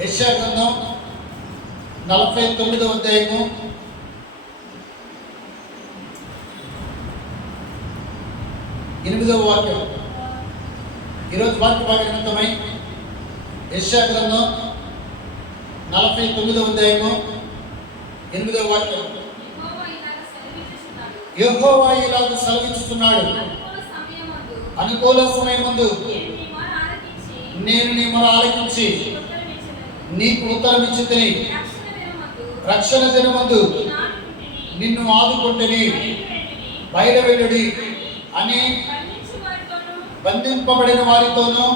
యెషయా గ్రంథం 49వ అధ్యాయము 8వ వాక్యం. ఈరోజు వాక్య భాగ నిమిత్తమై యెషయా గ్రంథం 49వ అధ్యాయము 8వ వాక్యం. యెహోవా ఇలాగ సెలవిస్తున్నాడు, అనుకూల సమయమందు నేను నీ మొర ఆలకించి నీకు ఉత్తరం ఇచ్చితిని, రక్షణ దినమందు నిన్ను ఆదుకుంటుని, బయలువెళ్ళుడి అని బంధింపబడిన వారితోనూ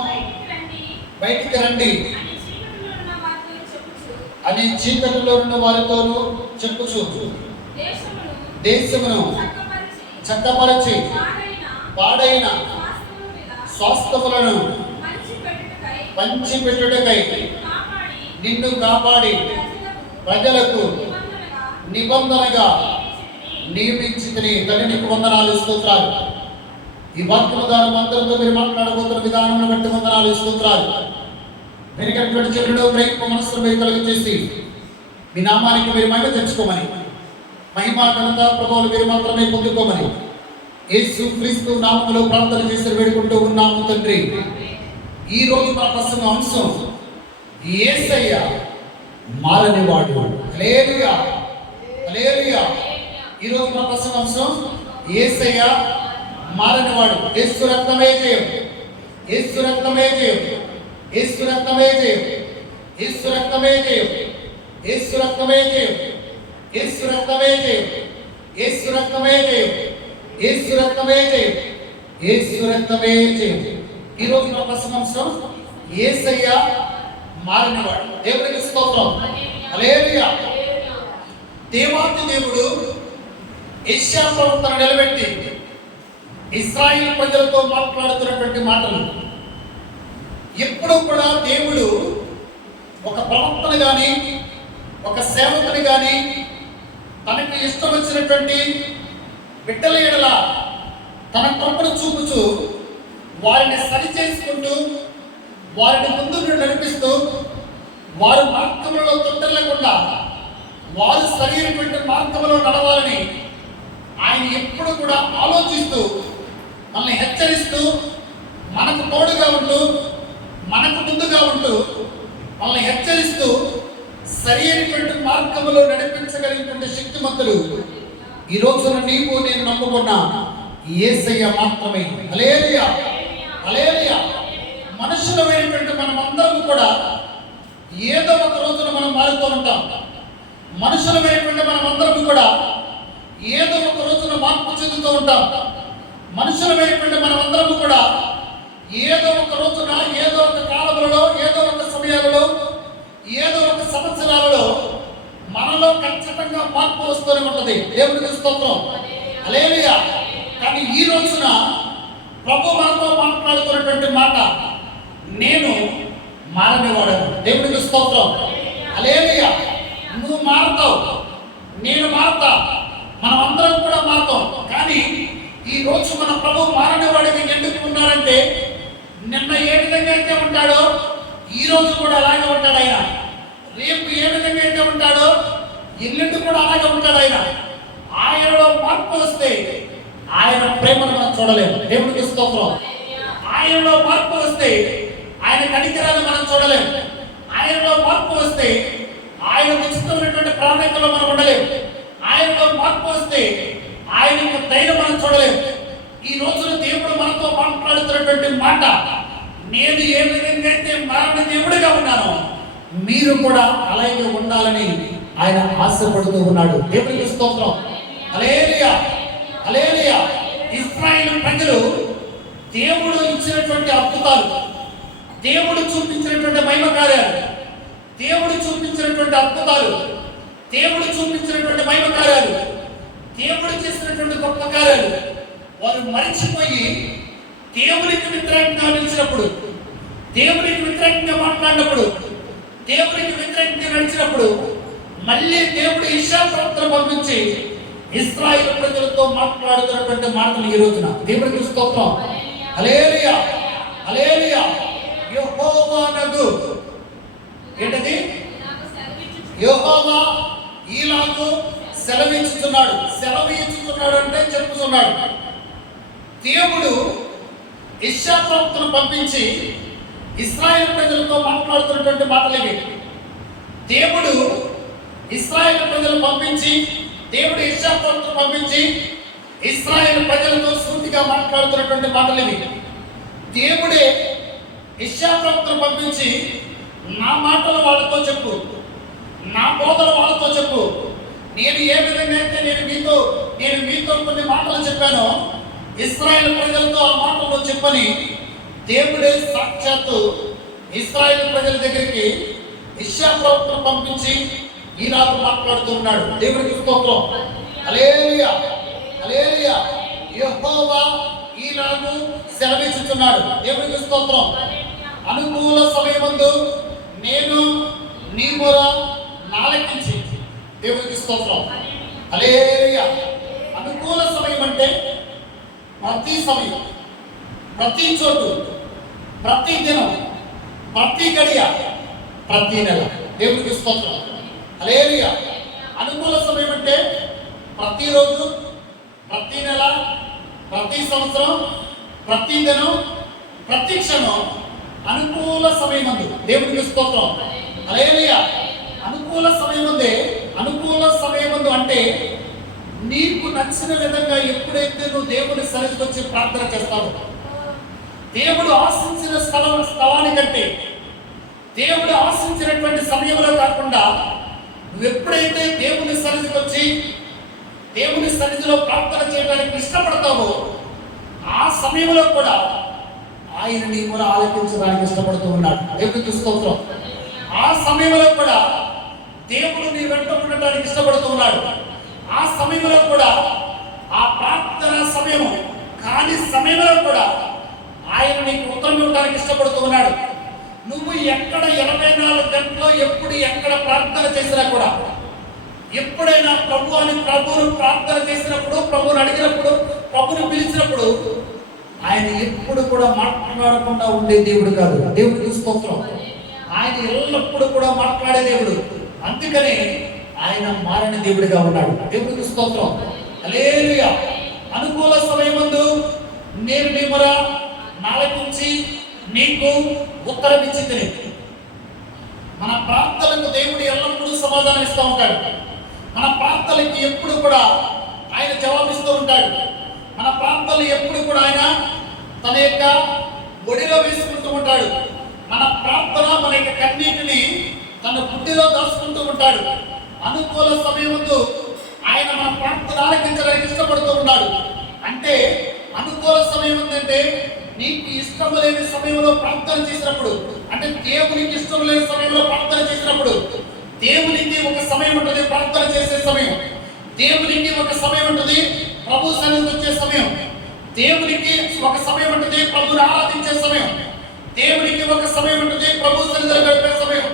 బయటికి రండి అని చీకటిలో ఉన్న వారితోనూ చెప్పుచు దేశమును చక్కపరచి పాడైన స్వాస్థ్యములను పంచిపెట్టుటకై నిన్ను కాపాడి ప్రజలకు నిబంధనగా నియమించితిని. తల్లి నీకు వందనాలు, స్తోత్రాలు. ఈ వాక్యము ద్వారా అందరితో మీరు మాట్లాడబోతున్న విధానం బట్టి వందనాలు, స్తోత్రాలు. వెనుకటువంటి చెరువులో ప్రేమ మనస్సును మీరు కలుగు చేసి మీ నామానికి మీరు మహిమ తెచ్చుకోమని, మహిమా ఘనత ప్రభావాలు మీరు మాత్రమే పొందుకోమని యేసు క్రీస్తు నామములో ప్రార్థన చేసి వేడుకుంటూ ఉన్నాము తండ్రి. ఈ రోజు మన ప్రసంగ అంశం యేసయ్య మారనివాడు. హల్లెలూయా, హల్లెలూయా. ఈ రోజు మన ప్రసంగ అంశం యేసయ్య మారనివాడు. యేసు రక్తమే జయం, యేసు రక్తమే జయం, యేసు రక్తమే జయం, యేసు రక్తమే జయం, యేసు రక్తమే జయం, యేసు రక్తమే జయం, యేసు రక్తమే జయం, యేసు రక్తమే జయం, యేసు రక్తమే జయం. ఈ రోజు మన ప్రసంగంశం యేసయ్య మారినవాడు. దేవునికి స్తోత్రం, హల్లెలూయా. దేవాది దేవుడు యెషయా ప్రవక్తను నిలబెట్టి ఇశ్రాయేలు ప్రజలతో మాట్లాడుతున్నటువంటి మాటలు. ఎప్పుడు కూడా దేవుడు ఒక ప్రవక్తను కానీ ఒక సేవకుని కానీ తనకి ఇష్టం వచ్చినటువంటి బిడ్డల ఎడల తన కృపను చూపుచూ వారిని సరి చేసుకుంటూ వారిని ముందుకు నడిపిస్తూ వారు మార్గంలో తొట్టెళ్లకుండా వారు సరైనటువంటి మార్గంలో నడవాలని ఆయన ఎప్పుడు కూడా ఆలోచిస్తూ మనల్ని హెచ్చరిస్తూ మనకు తోడుగా ఉంటూ మనకు ముందుగా ఉంటూ మనల్ని హెచ్చరిస్తూ సరైనటువంటి మార్గంలో నడిపించగలిగినటువంటి శక్తిమంతులు ఈ రోజున నీవు నేను నమ్ముకున్న యేసయ్య మాత్రమే. హల్లెలూయా, హల్లెలూయా. మనుషులమైనటువంటి మనమందరం కూడా ఏదో ఒక రోజున మనం మారుతూ ఉంటాం. మనుషులమైనటువంటి మనమందరం కూడా ఏదో ఒక రోజున మార్పు చెందుతూ ఉంటాం. మనుషులమైనటువంటి మనమందరం కూడా ఏదో ఒక రోజున ఏదో ఒక కాలంలో ఏదో ఒక సమయాలలో ఏదో ఒక సంవత్సరాలలో మనలో ఖచ్చితంగా మార్పు వస్తూనే ఉంటుంది. దేవునికి స్తోత్రం, హల్లెలూయా. కానీ ఈ రోజున ప్రభు మనతో మాట్లాడుతున్నటువంటి మాట నేను మారనివాడను. దేవునికి స్తోత్రం, హల్లెలూయా. నువ్వు మారుతావు, నేను మారుతా, మనమందరం కూడా మారుతాం. కానీ ఈ రోజు మన ప్రభు మారనివాడిగా ఎందుకు ఉన్నారంటే నిన్న ఏ విధంగా అయితే ఉంటాడో ఈ రోజు కూడా అలాగే ఉంటాడు ఆయన. రేపు ఏ విధంగా అయితే ఉంటాడో ఎల్లుండి కూడా అలాగే ఉంటాడు ఆయన. ఆయనలో మార్పు వస్తే ఆయన ప్రేమను మనం చూడలేము. దేవునికి స్తోత్రం. ఆయనలో మార్పు వస్తే ఆయన కనికరాన్ని మనం చూడలేము. ఆయనలో మార్పు వస్తే ఆయన ఉచితమైనటువంటి ప్రణాళికలో మనం ఉండలేము. ఆయనలో మార్పు వస్తే ఆయన యొక్క ధైర్యం మనం చూడలేము. ఈ రోజున దేవుడు మనతో మాట్లాడుతున్నటువంటి మాట నేను ఏ విధంగా అయితే మరణ దేవుడిగా ఉన్నానో మీరు కూడా అలాగే ఉండాలని ఆయన ఆశపడుతూ ఉన్నాడు. దేవునికి స్తోత్రం, హల్లెలూయా, హల్లెలూయా. ఇశ్రాయేలు ప్రజలు దేవుడు ఇచ్చినటువంటి అద్భుతాలు, దేవుడు చూపించినటువంటి మహిమ కార్యాలు, దేవుడు చూపించినటువంటి అద్భుతాలు, దేవుడు చూపించినటువంటి మహిమ కార్యాలు, దేవుడు చేసినటువంటి గొప్ప కార్యాలు వారు మరిచిపోయి దేవునికి వ్యతిరేకంగా నిలిచినప్పుడు, దేవునికి వ్యతిరేకంగా మాట్లాడినప్పుడు, దేవునికి వ్యతిరేకంగా నడిచినప్పుడు మళ్ళీ దేవుడు యెషయా ప్రవక్తను పంపించి ఇశ్రాయేలు ప్రజలతో మాట్లాడుతున్నటువంటి మాటలు ఈ రోజున దేవునికి స్తోత్రం, హల్లెలూయా, హల్లెలూయా. యెహోవానగు ఏంటది? యెహోవా ఈలాగు సెలవిచ్చుచున్నాడు. సెలవు ఇచ్చుచున్నాడు అంటే చెప్పుచున్నాడు. దేవుడు యెషయా ప్రవక్తను పంపించి ఇశ్రాయేలు ప్రజలతో మాట్లాడుతున్నటువంటి మాటలు ఇవి. దేవుడు ఇశ్రాయేలు ప్రజలు పంపించి, దేవుడు యెషయా ప్రవక్తను పంపించి ఇశ్రాయేలు ప్రజలతో సూటిగా మాట్లాడుతున్నటువంటి మాటలు ఇవి. దేవుడే యెషయా ప్రవక్తను పంపించి నా మాటలు వాళ్ళతో చెప్పు, నా బోధలు వాళ్ళతో చెప్పు, నేను ఏ విధంగా అయితే నేను మీతో కొన్ని మాటలు చెప్పానో ఇశ్రాయేలు ప్రజలతో ఆ మాటలు చెప్పని దేవుడే సాక్షాత్తు ఇశ్రాయేలు ప్రజల దగ్గరికి యెషయా ప్రవక్తను పంపించి ఈనాడు మాట్లాడుతూ ఉన్నాడు. దేవుడికి స్తోత్రం. హల్లెలూయా, హల్లెలూయా. యెహోవా ఈనాడు సెలవిచ్చుచున్నాడు. దేవుడికి స్తోత్రం. అనుకూల సమయమందు నేను నీ మొర ఆలకించి. దేవుడికి స్తోత్రం. హల్లెలూయా. అనుకూల సమయం అంటే ప్రతి సమయం, ప్రతి చోటు, ప్రతి దినం, ప్రతి గడియ, ప్రతి నెల. దేవుడికి స్తోత్రం. హల్లెలూయా. అనుకూల సమయం అంటే ప్రతిరోజు, ప్రతి నెల, ప్రతి సంవత్సరం, ప్రతి దినం, ప్రతి క్షణం అనుకూల సమయమందు. దేవుడికి స్తోత్రం. హల్లెలూయా. అనుకూల సమయమందు అంటే నీకు నచ్చిన విధంగా ఎప్పుడైతే నువ్వు దేవుని సన్నిధికి వచ్చి ప్రార్థన చేస్తావో, దేవుడు ఆశించిన స్థలానికంటే దేవుడు ఆశించినటువంటి సమయంలో కాకుండా నువ్వు ఎప్పుడైతే దేవుని సన్నిధికి వచ్చి దేవుని సన్నిధిలో ప్రార్థన చేయడానికి ఇష్టపడతావో ఆ సమయంలో కూడా ఆయన నీ కూడా ఆలకించడానికి ఇష్టపడుతూ ఉన్నాడు. దేవుడికి స్తోత్రం. ఆ సమయంలో కూడా దేవుడు నీ వెంట ఉండటానికి ఇష్టపడుతూ ఉన్నాడు. ఆ సమయంలో కూడా, ఆ ప్రార్థన సమయం కాని సమయంలో కూడా ఆయన నీకు ఉత్తరం ఇవ్వడానికి ఇష్టపడుతూ ఉన్నాడు. నువ్వు ఎక్కడ 24 గంటల్లో ఎప్పుడు ఎక్కడ ప్రార్థన చేసినా కూడా, ఎప్పుడైనా ప్రభువును ప్రార్థన చేసినప్పుడు, ప్రభువుని అడిగినప్పుడు, ప్రభువుని పిలిచినప్పుడు ఆయన ఎప్పుడు కూడా మాట్లాడకుండా ఉండే దేవుడు కాదు. దేవుడికి స్తోత్రం. ఆయన ఎల్లప్పుడూ కూడా మాట్లాడే దేవుడు. అందుకనే ఆయన మారని దేవుడిగా ఉన్నాడు. దేవుడికి స్తోత్రం. హల్లెలూయా. అనుకూల సమయమందు నేను నీ మొర ఆలకించి నీకు ఉత్తరం ఇచ్చింది. మన ప్రార్థనలకు దేవుడు ఎల్లప్పుడూ సమాధానం ఇస్తూ ఉంటాడు. మన ప్రార్థనలకి ఎప్పుడు కూడా ఆయన జవాబిస్తూ ఉంటాడు. మన ప్రార్థనలు ఎప్పుడు కూడా ఆయన తన యొక్క ఒడిలో వేసుకుంటూ ఉంటాడు. మన ప్రార్థన, మన యొక్క కన్నీటిని తన బుద్ధిలో దాచుకుంటూ ఉంటాడు. అనుకూల సమయముందు ఆయన మన ప్రార్థన ఆలకించడానికి ఇష్టపడుతూ ఉన్నాడు. అంటే అనుకూల సమయం ఏంటంటే నీకు ఇష్టం లేని సమయంలో ప్రార్థన చేసినప్పుడు, అంటే దేవునికి ఇష్టం లేని సమయంలో ప్రార్థన చేసినప్పుడు, దేవునికి ఒక సమయం ఉంటుంది ప్రార్థన చేసే సమయం, దేవునికి ఒక సమయం ఉంటుంది ప్రభు సన్నిధికి వచ్చే సమయం, దేవునికి ఒక సమయం ఉంటుంది ప్రభుని ఆరాధించే సమయం, దేవునికి ఒక సమయం ఉంటుంది ప్రభు సన్నిధిలో గడిపే సమయం,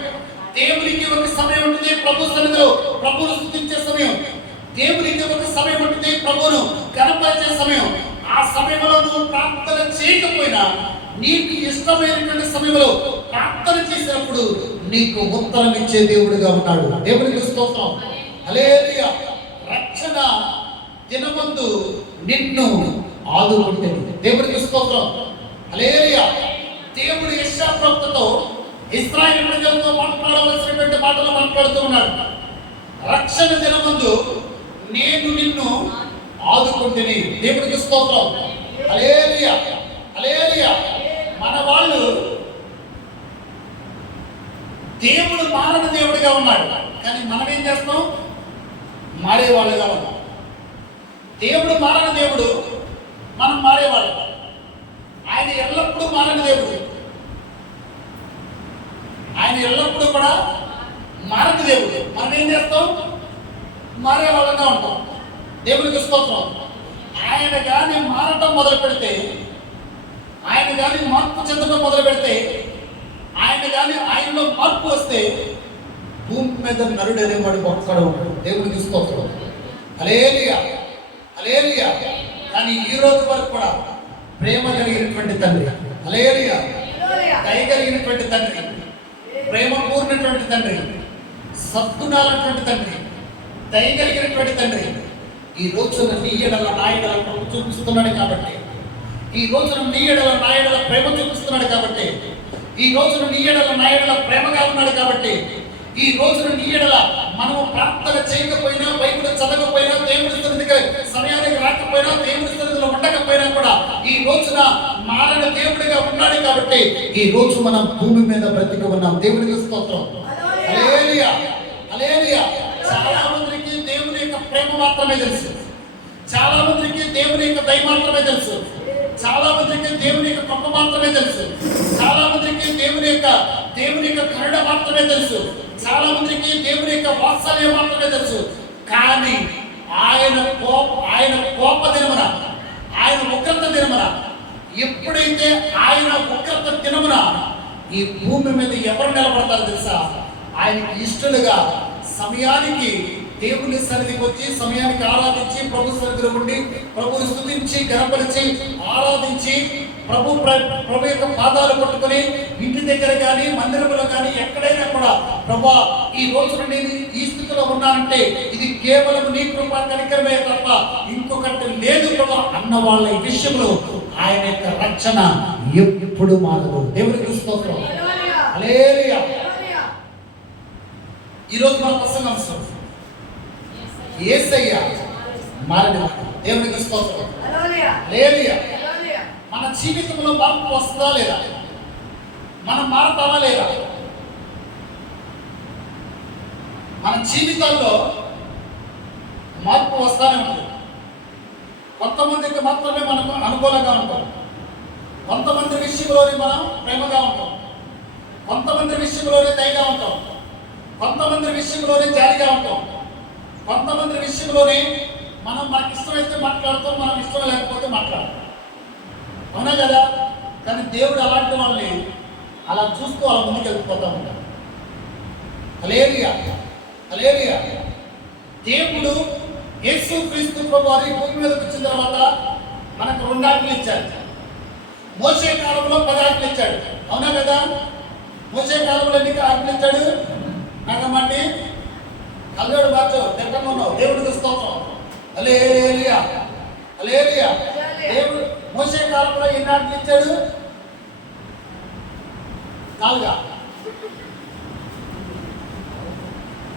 దేవునికి ఒక సమయం ఉంటుంది ప్రభు సన్నిధిలో ప్రభువును స్తుతించే సమయం, దేవునికి ఒక సమయం ఉంటుంది ప్రభువును కనపరిచే సమయం. ఆ సమయంలో నువ్వు ప్రార్థన చేయకపోయినా నీకు ఇష్టమైనటువంటి సమయంలో ప్రార్థన చేసినప్పుడు నీకు ఉత్తరం ఇచ్చే దేవుడిగా ఉన్నాడు. దేవుడికి స్తోత్రం. హల్లెలూయా. రక్షణ దినమందు నిన్ను ఆదుకుంటుంది. దేవుడికి స్తోత్రం. హల్లెలూయా. దేవుడు యెషయా ప్రవక్తతో ఇశ్రాయేలు ప్రజలతో మాట్లాడవలసినటువంటి మాటలు మాట్లాడుతూ ఉన్నాడు. రక్షణ దినమందు నేను నిన్ను ఆదుకుంటుని. దేవుడికి స్తోత్రం. హల్లెలూయా, హల్లెలూయా. మన వాళ్ళు దేవుడు మారని దేవుడిగా ఉన్నాడు, కానీ మనం ఏం చేస్తాం? మారేవాళ్ళుగా ఉన్నాం. దేవుడు మారని దేవుడు, మనం మారేవాళ్ళు. ఆయన ఎల్లప్పుడూ మారని దేవుడు, ఆయన ఎల్లప్పుడూ కూడా మారని దేవుడు. మనం ఏం చేస్తాం? మారే వాళ్ళగా ఉంటాం. దేవుడికి స్తోత్రం. ఆయన కానీ మారటం మొదలు పెడితే, ఆయన కానీ మార్పు చెందడం మొదలు పెడితే, ఆయన కానీ ఆయనలో మార్పు వస్తే భూమి మీద నరుడు అనేవాడు ఒక్కడు ఉంటాడు. దేవుడికి స్తోత్రం. హల్లెలూయా, హల్లెలూయా. కానీ ఈ రోజు వరకు కూడా ప్రేమ కలిగినటువంటి తండ్రి, హల్లెలూయా, దయ కలిగినటువంటి తండ్రి, ప్రేమ కూరినటువంటి తండ్రి, సద్గుణాలటువంటి తండ్రి, దయగలిగినటువంటి తండ్రి, ఈ రోజున నీ ఎడల నా ఎడల ప్రేమ చూపిస్తున్నాడు కాబట్టి, ఈ రోజున నీ ఎడల నా ఎడల ప్రేమ చూపిస్తున్నాడు కాబట్టి, ఈ రోజున నీ ఎడల నా ఎడల ప్రేమగా ఉన్నాడు కాబట్టి, ఈ రోజున నీ ఎడల మనము ప్రార్థన చేయకపోయినా, బైబిల్ చదవకపోయినా, దేవుడి సన్నిధికి సమయానికి రాకపోయినా, దేవుడి సన్నిధిలో ఉండకపోయినా కూడా ఈ రోజున మారణ దేవుడిగా ఉన్నాడు కాబట్టి ఈ రోజు మనం భూమి మీద బ్రతికి ఉన్నాం. దేవుడికి స్తోత్రం. హల్లెలూయా, హల్లెలూయా. చాలా మందికి దేవుని యొక్క ప్రేమ మాత్రమే తెలుసు, చాలా మందికి దేవుని యొక్క దయ మాత్రమే తెలుసు, చాలా మందికి దేవుని యొక్క కృప మాత్రమే తెలుసు, చాలా మందికి దేవుని యొక్క కరుణ మాత్రమే తెలుసు, చాలా మందికి దేవుని యొక్క వాత్సల్యం మాత్రమే తెలుసు. కానీ ఆయన కోప దినమున, ఆయన ఉగ్రత దినమున, ఎప్పుడైతే ఆయన ఉగ్రత దినమున ఈ భూమి మీద ఎవరు నిలబడతారో తెలుసా? ఆయనకి ఇష్టలుగా సమయానికి దేవుని సన్నిధికి వచ్చి, సమయానికి ఆరాధించి, ప్రభు సన్నిధిలో ఉండి, ప్రభుని స్తుతించి, గణపరిచి, ఆరాధించి, ప్రభు యొక్క పాదాలు పట్టుకొని ఇంటి దగ్గర కానీ, మందిరంలో కానీ, ఎక్కడైనా కూడా ప్రభా ఈ రోజున నేను ఈ స్థితిలో ఉన్నానంటే ఇది కేవలం నీ కృపా కనికరమే తప్ప ఇంకొకటి లేదు ప్రభా అన్న వాళ్ళ ఈ విషయంలో ఆయన యొక్క రక్షణ ఎప్పుడు మారదు. దేవునికి స్తోత్రం. హల్లెలూయా. ఈరోజు మన ప్రసంగం యేసయ్య మారినవాడు. దేవునికి స్తోత్రం. హల్లెలూయా. మన జీవితంలో మార్పు వస్తుందా లేదా? మనం మారుతామా లేదా? మన జీవితాల్లో మార్పు వస్తానే ఉంటుంది. కొంతమందికి మాత్రమే మనకు అనుకూలంగా ఉంటాం, కొంతమంది విషయంలోనే మనం ప్రేమగా ఉంటాం, కొంతమంది విషయంలోనే దయగా ఉంటాం, కొంతమంది విషయంలోనే జాలిగా ఉంటాం, కొంతమంది విషయంలోనే మనకి ఇష్టమైతే మాట్లాడుతాం, మనం ఇష్టం లేకపోతే మాట్లాడతాం. అవునా కదా? కానీ దేవుడు అలాంటి వాళ్ళని అలా చూస్తూ అలా ముందుకు వెళ్ళిపోతూ ఉంటాడు. హల్లెలూయా, హల్లెలూయా. దేవుడు యేసుక్రీస్తు ప్రభువారు భూమి మీదకి వచ్చిన తర్వాత మనకు 2 ఆజ్ఞలు ఇచ్చాడు. మోషే కాలంలో 10 ఆజ్ఞలు ఇచ్చాడు. అవునా కదా? మోషే కాలంలో ఎన్ని ఆజ్ఞలు ఇచ్చాడు? నాకమ్మండి కళ్ళోడు బాచో దగ్గరగా ఉన్నావు. దేవుడికి స్తోత్రం. హల్లెలూయా, హల్లెలూయా. దేవుడు మోషే కాలంలో ఎన్ని ఆజ్ఞలు ఇచ్చాడు? 4.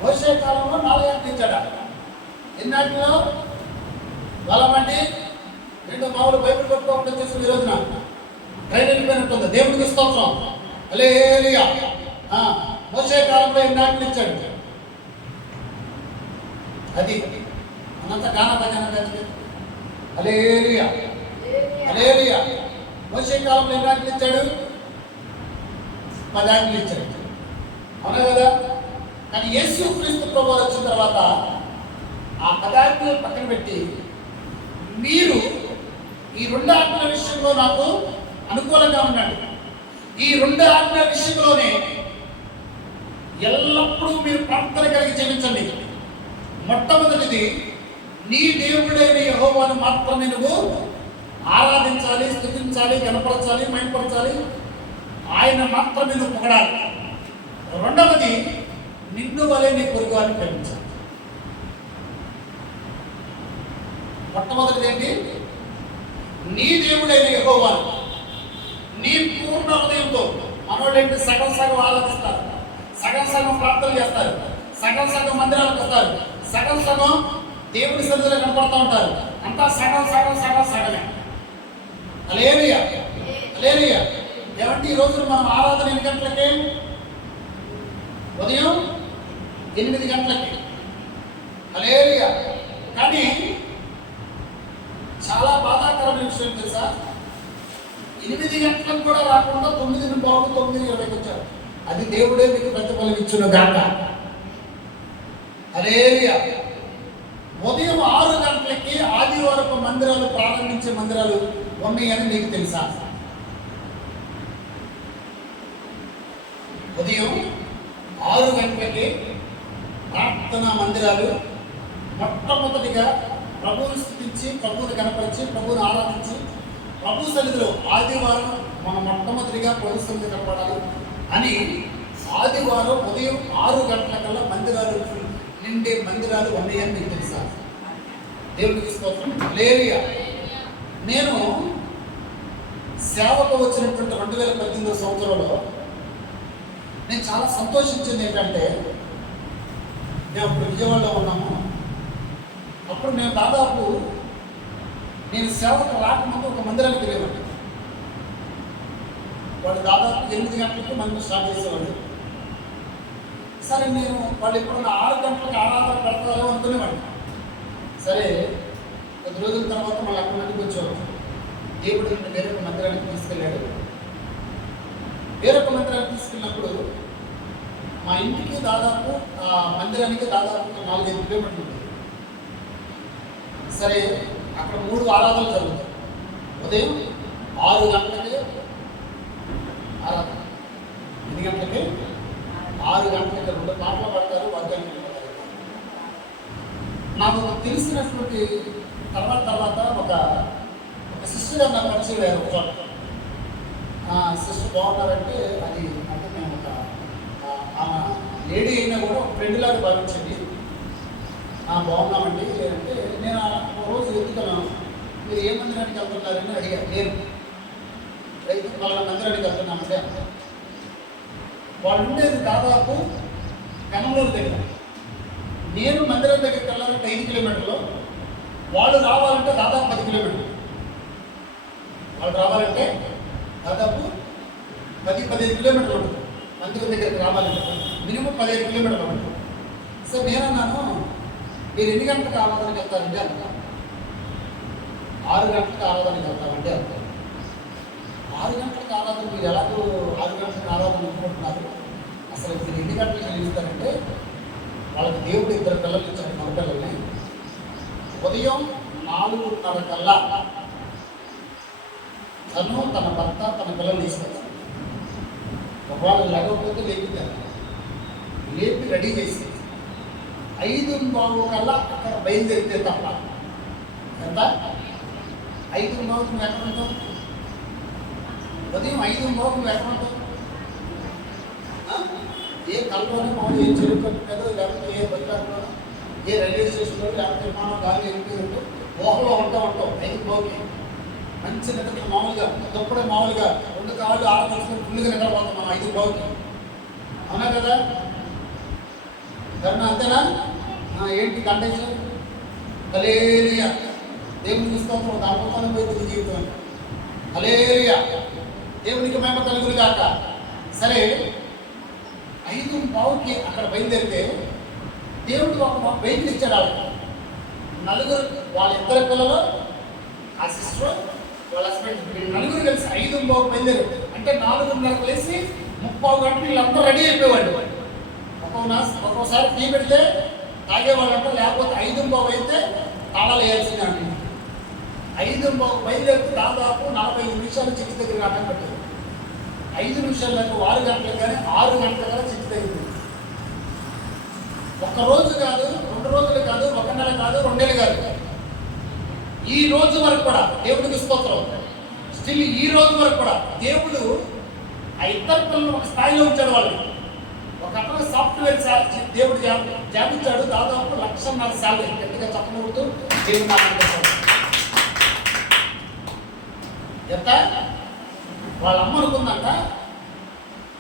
మోషే కాలంలో 4 ఆజ్ఞలు ఇచ్చాడు. ఎన్ని ఆజ్ఞలు? వాళ్ళమండి 2 మామూలు బైబిల్ పట్టుకోకుండా చేసుకుని ఈ రోజున ట్రైన్ వెళ్ళిపోయినట్టుంది. దేవుడికి స్తోత్రం. హల్లెలూయా. మోషే కాలంలో ఎన్ని ఆజ్ఞలు ఇచ్చాడు? అది అనంత గాన భజన గది. హల్లెలూయా, హల్లెలూయా. మోషే కాలంలో ఎన్ని ఆజ్ఞలు ఇచ్చాడు? 10 ఆజ్ఞలు ఇచ్చాడు. అవునా కదా? కానీ యేసుక్రీస్తు ప్రభువు వచ్చిన తర్వాత ఆ 10 ఆజ్ఞలు పక్కన పెట్టి మీరు ఈ 2 ఆజ్ఞల విషయంలో నాకు అనుకూలంగా ఉన్నాడు, ఈ 2 ఆజ్ఞల విషయంలోనే ఎల్లప్పుడూ మీరు ప్రార్థన కలిగి జీవించండి. మొట్టమొదటిది నీ దేవుడైన యెహోవాను మాత్రమే నువ్వు ఆరాధించాలి, స్తుతించాలి, గణపరచాలి, మహిమపరచాలి, ఆయన మాత్రమే నువ్వు పొగడాలి. రెండవది నిన్ను వలె నీ పొరుగువారిని ప్రేమించాలి. మొట్టమొదటిది ఏంటి? నీ దేవుడైన యెహోవాను నీ పూర్ణ హృదయంతో. మనోళ్ళు ఏంటి? సగం సగం ఆరాధిస్తారు, సగం సగం ప్రార్థనలు చేస్తారు, సగం సగం మందిరాలకు వస్తారు, సగం సగం దేవుడి సన్నిధిలో కనపడుతూ ఉంటారు. అంతా సగం సగం సగం సగమే. హల్లెలూయా, హల్లెలూయా. ఏమంటే ఈ రోజు మనం ఆరాధన ఎన్ని గంటలకి? ఉదయం 8 గంటలకి. హల్లెలూయా. కానీ చాలా బాధాకరమైన విషయం తెలుసా? 8 గంటలకు కూడా రాకుండా 9:15, 9:20 వచ్చారు. అది దేవుడే మీకు ప్రతిఫలం ఇచ్చును గాక. హల్లెలూయా. ఉదయం 6 గంటలకి ఆదివారపు మందిరాలు ప్రారంభించే మందిరాలు ఉన్నాయని మీకు తెలుసా? ఉదయం 6 గంటలకి ప్రార్థనా మందిరాలు మొట్టమొదటిగా ప్రభువుని స్తుతించి, ప్రభువుని కనపరిచి, ప్రభువుని ఆరాధించి, ప్రభు సన్నిధిలో ఆదివారం మనం మొట్టమొదటిగా ప్రభు సన్నిధి కనపడాలి అని ఆదివారం ఉదయం 6 గంటలకల్లా మందిరాలు నిండే మందిరాలు ఉన్నాయని మీకు తెలుసా? దేవుడికి స్తోత్రం. హల్లెలూయా. నేను సేవకు వచ్చినటువంటి 2018 సంవత్సరంలో నేను చాలా సంతోషించింది ఏంటంటే, మేము అప్పుడు విజయవాడలో ఉన్నాము. అప్పుడు మేము దాదాపు నేను సేవకు రాకముందు ఒక మందిరానికి వెళ్ళేవాడిని. వాళ్ళు దాదాపు 8 గంటలకు మందిరం స్టార్ట్ చేసేవాళ్ళు. సరే, నేను వాళ్ళు ఎప్పుడన్నా 6 గంటలకు ఆరాధన పెడతారో అనుకునేవాడిని. సరే, కొద్ది రోజుల తర్వాత మళ్ళీ అక్కడ నుండి వచ్చేవాడు. దేవుడు నన్ను వేరొక మందిరానికి తీసుకెళ్ళాడు. వేరొక మందిరానికి తీసుకెళ్ళినప్పుడు మా ఇంటికి దాదాపు మందిరానికి దాదాపు 4-5 కిలోమీటర్లు ఉంటుంది. సరే, అక్కడ 3 ఆరాధనలు జరుగుతాయి. ఉదయం 6 గంటలకి ఆరాధన, 8 గంటలకి 6 గంటలకి 2 పాటలు పడతారు, వాగ్దానం పడతారు. నాకు తెలిసినటువంటి తర్వాత ఒక సిస్టర్ నాకు పరిచయం లేదు. ఒక చోట సిస్టర్ బాగున్నారంటే అది అంటే మేము ఒక లేడీ అయినా కూడా ఒక ఫ్రెండ్ లాగా భావించండి. బాగున్నామండి అంటే నేను ఒక రోజు ఎదుగుతున్నాను, మీరు ఏ మందిరానికి వెళ్తున్నారని అడిగాను. నేను రైతు వాళ్ళ మందిరానికి వెళ్తున్నామంటే వాళ్ళు ఉండేది దాదాపు కనమలూరు దగ్గర. నేను మందిరం దగ్గరికి వెళ్ళాలంటే 5 కిలోమీటర్లు, వాళ్ళు రావాలంటే దాదాపు 10 కిలోమీటర్లు. వాళ్ళు రావాలంటే దాదాపు 10-15 కిలోమీటర్లు ఉంటుంది. మందిరం దగ్గరికి రావాలంటే మినిమం 15 కిలోమీటర్లు ఉంటుంది. సో నేనన్నాను, మీరు ఎన్ని గంటలకు ఆరాధనకి వెళ్తారండి అంటాను. 6 గంటలకు ఆరాధనకి వెళ్తామండి అంటారు. 6 గంటలకు ఆరాధన మీరు ఎలాగో 6 గంటలకు ఆరాధన అనుకుంటున్నారు, అసలు మీరు ఎన్ని గంటలకు చెల్లిస్తారంటే వాళ్ళకి దేవుడు 2 పిల్లలు ఇచ్చాడు, మన పిల్లల్ని. ఉదయం 4:30 కల్లా తను, తన భర్త, తన పిల్లల్ని తీసుకెళ్తారు. ఒకవేళ లేకపోతే లేపుతారు, లేపి రెడీ చేసి 5:15 కల్లా అక్కడ బయలుదేరితే తప్ప. ఎంత? 5:15 నువ్వు ఎక్కడ ఉంటావు? ఉదయం 5:15 నువ్వు ఎక్కడ ఉంటావు? ఏ కల్లోనే మామూలు ఏ చెరువు కట్టుకో, లేకపోతే ఏ బస్టాండ్లో, ఏ రైల్వే స్టేషన్లో, లేకపోతే విమానం గాలి వెళ్ళిపోయిందో ఊహలో ఉంటావు. 5:15 మంచి నిద్ర, మామూలుగా దుప్పడే మామూలుగా 2 కాళ్ళు ఆడపడుచుకొని ఫుల్గా నిద్రపోతాం మనం 5:15. అవునా కదా? కన్నా అంతేనా? ఏంటి కండిషన్? హల్లెలూయా. దేవుని స్తోత్రం. దాపతానం పోయి జీవితం అంటే హల్లెలూయా. దేవునికి మహిమ కలుగును గాక. సరే, 5:15కి అక్కడ బయలుదేరితే దేవుడు ఒక వెహికల్ ఇచ్చాడు. వాళ్ళకి 4, వాళ్ళ 2 పిల్లలు, ఆ సిస్టర్, వాళ్ళ హస్బెండ్, 4 కలిసి 5:15 బయలుదేరు. అంటే 4:30 లేసి 30 గంటలు వీళ్ళందరూ రెడీ అయిపోయేవాళ్ళు. ఒక్కోసారి టీ పెడితే తాగేవాళ్ళంట, లేకపోతే 5:15 అయితే తాళాలు వేయాల్సిందే అండి. 5:15 బయలుదేరితే దాదాపు 45 నిమిషాలు చిక్కి దగ్గర రావడం పట్టింది. 5 నిమిషాలకు 6 గంటలకు కానీ 6 గంటల కానీ చిక్కి దగ్గర. ఒక్క రోజు కాదు, 2 రోజులు కాదు, 1 నెల కాదు, 2 నెలలు కాదు, ఈ రోజు వరకు కూడా దేవుడికి స్తోత్రం. స్టిల్ ఈ రోజు వరకు కూడా దేవుడు ఆ 2 పిల్లలు ఒక స్థాయిలో ఉంచాడు. వాళ్ళు ఒక అతను సాఫ్ట్వేర్ దేవుడు జాబిచ్చాడు. దాదాపు 1,50,000 శాలరీ. గట్టిగా చెప్పకూడదు. దేవుడు ఎంత వాళ్ళ అమ్మ అనుకుందంట,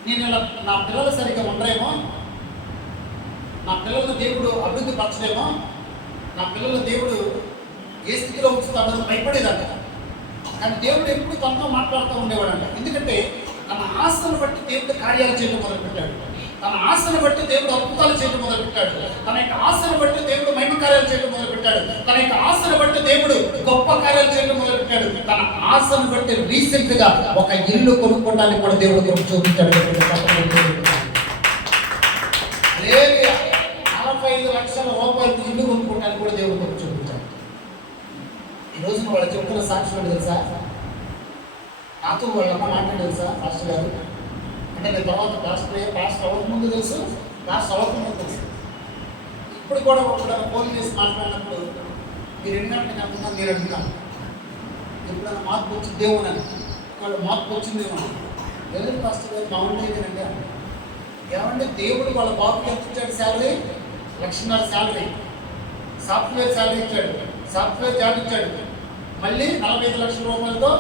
నేను ఇలా నా పిల్లలు సరిగ్గా ఉండరేమో, నా పిల్లలను దేవుడు అభివృద్ధి పరచలేమో, నా పిల్లలను దేవుడు ఏ స్థితిలో ఉంచుతాడని భయపడేదంట. కానీ దేవుడు ఎప్పుడు తనతో మాట్లాడుతూ ఉండేవాడంట. ఎందుకంటే తన ఆశను బట్టి దేవుడు కార్యాలు చేయడం మొదలుపెట్టాడు. తన ఆశను బట్టి దేవుడు అద్భుతాలు చేయడం మొదలుపెట్టాడు. తన యొక్క ఆశను బట్టి దేవుడు మహిమ కార్యాలు చేయడం మొదలుపెట్టాడు. తన యొక్క ఆశను బట్టి దేవుడు గొప్ప కార్యాలు చేయడం మొదలుపెట్టాడు. తన ఆశను బట్టి రీసెంట్ గా ఒక ఇల్లు కొనుక్కోవడానికి కూడా దేవుడు కొరకు చూపించాడు. 45 లక్షల రూపాయలకి ఇల్లు కొనుక్కోవడానికి కూడా దేవుడు కొరకు చూపించాడు. ఈ రోజున వాళ్ళు చెప్తున్న సాక్షి ఏంటి తెలుసా? నాతో వాళ్ళ అమ్మ మాట్లాడేది తెలుసా పాస్టర్ గారు అంటే, నేను తర్వాత పాస్టర్ అవ్వకముందు తెలుసు, పాస్టర్ అవ్వకముందు తెలుసు. ఇప్పుడు కూడా ఒకళ్ళని ఫోన్ చేసి మాట్లాడినప్పుడు, మీరు 2 గంటలకు అంటున్నాను, మీరు అడుగుతాను ఎప్పుడైనా మార్పు వచ్చిందేమోనని. వాళ్ళు మార్పు వచ్చిందేమో. ఎదురు పాస్టర్ గారు మా ఉండే ఏంటంటే ఏమంటే దేవుడు వాళ్ళ బాబుకి ఎంత ఇచ్చాడు శాలరీ? 1,5,00,000 శాలరీ. సాఫ్ట్వేర్ శాలరీ ఇచ్చాడు, సాఫ్ట్వేర్ జాబ్ ఇచ్చాడు, మళ్ళీ 45 లక్షల రూపాయలతో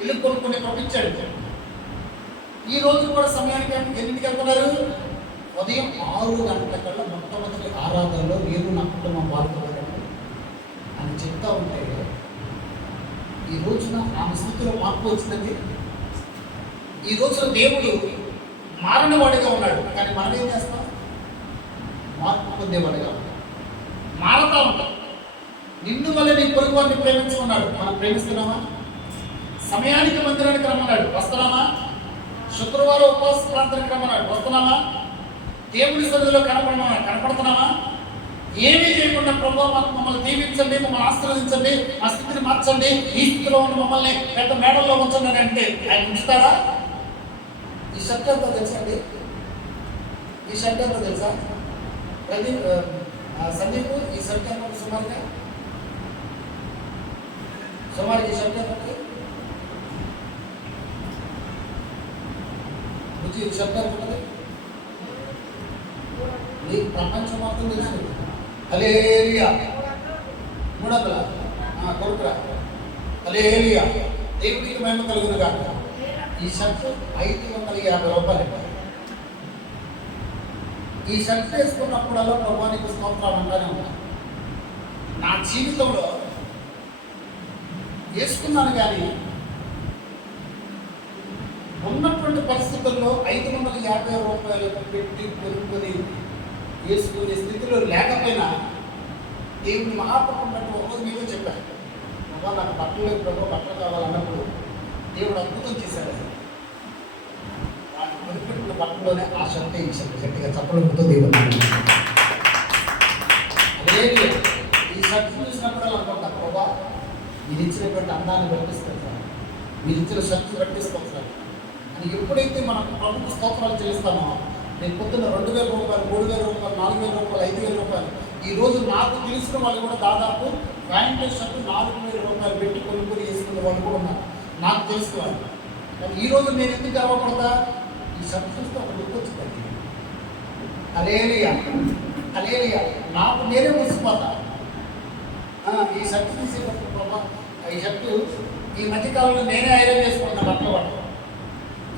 ఇల్లు కొనుక్కుని పంపించాడు. ఈ రోజు కూడా సమయానికి ఎన్నింటికి వెళ్తున్నారు? ఉదయం 6 గంటలకల్లా మొట్టమొదటి ఆరాధనలో మీరు నా కుటుంబం పాల్గొనాలని అని చెప్తా ఉంటే ఈ రోజున ఆమె స్థితిలో మార్పు వచ్చిందండి. ఈ రోజున దేవుడు మారనివాడిగా ఉన్నాడు, కానీ మనం ఏం చేస్తాం? మార్పు పొందేవాడిగా మారతా ఉంటాం. నిన్ను వల్ల నీ పొరుగు వారిని ప్రేమించుకున్నాడు, మనం ప్రేమిస్తున్నామా? సమయానికి మందిరానికి రమ్మన్నాడు, వస్తున్నామా? శుక్రవారం ఉపవాస ప్రాంతానికి రమ్మన్నాడు, వస్తున్నామా? దేవుడి సన్నిధిలో కనపడుతున్నామా? ఏమీ చేయకుండా ప్రభు మమ్మల్ని దీవించండి, మమ్మల్ని ఆశీర్వదించండి, మా స్థితిని మార్చండి, ఈ స్థితిలో ఉన్న మమ్మల్ని పెద్ద మేడల్లో ఉంచండి అని అంటే ఆయన ఉంచుతాడా? ఈ షర్ట్ ఎంతో తెలుసా అండి? ఈ షర్ట్ ఎంతో తెలుసా? ప్రదీప్ సందీప్, ఈ షర్ట్ ఎంత సుమారుగా? సుమారుగా ఈ షర్ట్ ఎంత? ఈ షర్ట్ ఎంత ఉంటుంది? ఈ ప్రపంచం మొత్తం తెలుసు. హల్లెలూయా. 300 కొడుకురా. హల్లెలూయా. దేవుడికి మహిమ కలుగును గాక. ఈ షర్ట్ 550 రూపాయలు. ఈ షర్ట్ వేసుకున్నప్పుడల్లా ప్రభువానికి స్తోత్రాలు అంటానే ఉంటాను. నా జీవితంలో వేసుకున్నాను, కానీ ఉన్నటువంటి పరిస్థితుల్లో 550 రూపాయలు పెట్టి కొనుక్కొని వేసుకునే స్థితిలో లేకపోయినా దేవుని మహాప్రభు ఒకరోజు మీతో చెప్పాను, ప్రభావ నాకు బట్టలు లేదు ప్రభావ, బట్టలు కావాలన్నప్పుడు దేవుడు అద్భుతం చేశాడు. వాటి కొనుక్కున్న బట్టలోనే ఆ షర్ట్ ఇచ్చాడు. గట్టిగా చప్పలతో దేవుడు అదే ఈ షర్ట్ చూసినప్పుడు అనుకుంటా, ప్రభావ మీరు ఇచ్చినటువంటి అందాన్ని పట్టిస్తుంటారు, మీరు ఇచ్చిన శక్తి పట్టిస్తుంటారు అని ఎప్పుడైతే మనం ప్రభుత్వ స్తోత్రాలు చెల్లిస్తామో, నేను పొద్దున్న 2,000 రూపాయలు, 3,000 రూపాయలు, 4,000 రూపాయలు, 5,000 రూపాయలు, ఈరోజు నాకు తెలిసిన వాళ్ళు కూడా దాదాపు ప్యాంట్ షర్ట్ 4,000 రూపాయలు పెట్టి కొనుక్కొని వేసుకునే వాళ్ళు కూడా ఉన్నారు, నాకు తెలిసిన వాళ్ళు. కానీ ఈరోజు నేను ఎందుకు గర్వపడతా? ఈ షర్ట్ చూస్తే ఒక లుక్ వచ్చింది. హల్లెలూయా, హల్లెలూయా. నాకు నేనే మురిసిపోతా. ఈ షర్ట్ తీసేటప్పుడు ప్రభా, ఈ షర్టు ఈ మధ్యకాలంలో నేనే ఐరన్ చేసుకుంటాను బట్టలు పట్ట.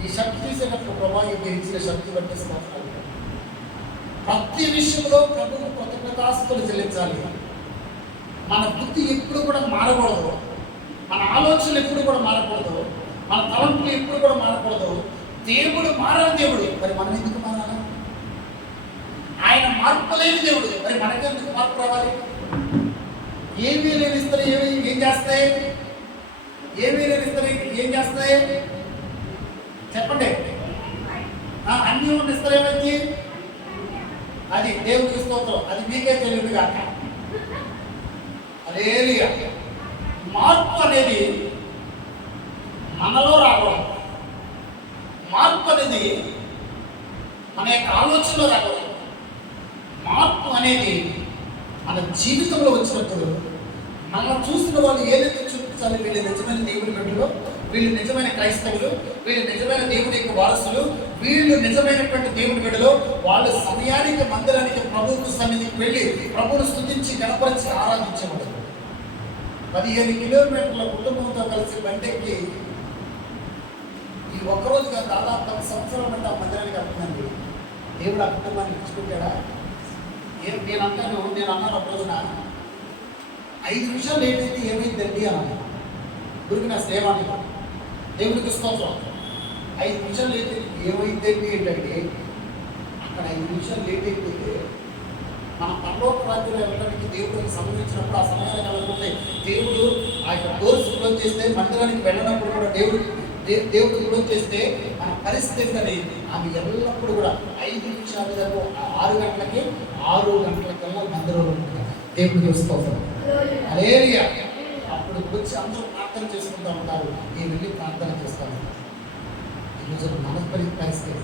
ఈ షర్ట్ తీసేటప్పుడు ప్రభా మీరు ఇచ్చిన షర్ట్ పట్టేసుకోవాలి. ప్రతి విషయంలో ప్రభువు కృతజ్ఞతాస్తుతులు చెల్లించాలి. మన బుద్ధి ఎప్పుడు కూడా మారకూడదు, మన ఆలోచనలు ఎప్పుడు కూడా మారకూడదు, మన తలంపులు ఎప్పుడు కూడా మారకూడదు. దేవుడు మారని దేవుడు, మరి మనం ఎందుకు మారాలి? ఆయన మార్పు లేని దేవుడు, మరి మనకెందుకు మార్పు రావాలి? ఏమీ లేని ఇస్తారు ఏం చేస్తాయి? ఏమీ లేని ఇస్తారు ఏం చేస్తాయి? చెప్పండి. అన్నీ ఉన్న ఇస్తారు ఏమైంది? అది దేవుడికి స్తోత్రం, అది మీకే తెలియదు కాక. హల్లెలూయా. మార్పు అనేది మనలో రాకూడదు, మార్పు అనేది మన యొక్క ఆలోచనలో రాకూడదు. మార్పు అనేది మన జీవితంలో వచ్చినప్పుడు మనం చూసిన వాళ్ళు ఏదైతే చూపించాలి, వీళ్ళు నిజమైన దేవుడి బిడ్డలు, వీళ్ళు నిజమైన క్రైస్తవులు, వీళ్ళు నిజమైన దేవుడి యొక్క వారసులు, వీళ్ళు నిజమైనటువంటి దేవుడి బిడ్డలు, వాళ్ళు సమయానికి మందిరానికి ప్రభువు సన్నిధికి వెళ్ళి ప్రభువును స్తుతించి గణపరిచి ఆరాధించేవాడు. 15 కిలోమీటర్ల కుటుంబంతో కలిసి బండెక్కి ఈ ఒక్కరోజుగా దాదాపు 10 సంవత్సరాల బట్టి ఆ మందిరానికి వెళ్తుందండి. దేవుడు ఆ కుటుంబాన్ని ఇచ్చిపెట్టాడా? నేను అన్నాను ఒక రోజున 5 నిమిషాలు లేట్ అయితే ఏమైందండి అన్నాను. గురికి నా స్నేహాన్ని దేవుడికి స్తోత్రం. 5 నిమిషాలు లేట్ అయితే ఏమైందండి ఏంటంటే, అక్కడ 5 నిమిషాలు లేట్ అయిపోతే మన పరలోక రాజ్యంలో వెళ్ళడానికి దేవుడికి సంబంధించినప్పుడు ఆ సమయానికి వెళ్ళకపోతే దేవుడు ఆ యొక్క డోర్స్ క్లోజ్ చేస్తే, మందిరానికి వెళ్ళినప్పుడు కూడా దేవుడు క్లోజ్ చేస్తే మన పరిస్థితి అనేది ఆమె ఎల్లప్పుడూ కూడా 5 నిమిషాలు 6 గంటలకి 6 గంటలకల్లా మందిరంలో ఉంటుంది. దేవుడికి స్తోత్రం. హల్లెలూయా. అప్పుడు వచ్చి అందరూ ప్రార్థన చేసుకుంటూ ఉంటారు, నేను వెళ్ళి ప్రార్థన చేస్తాను. ఈరోజు మన పరిస్థితి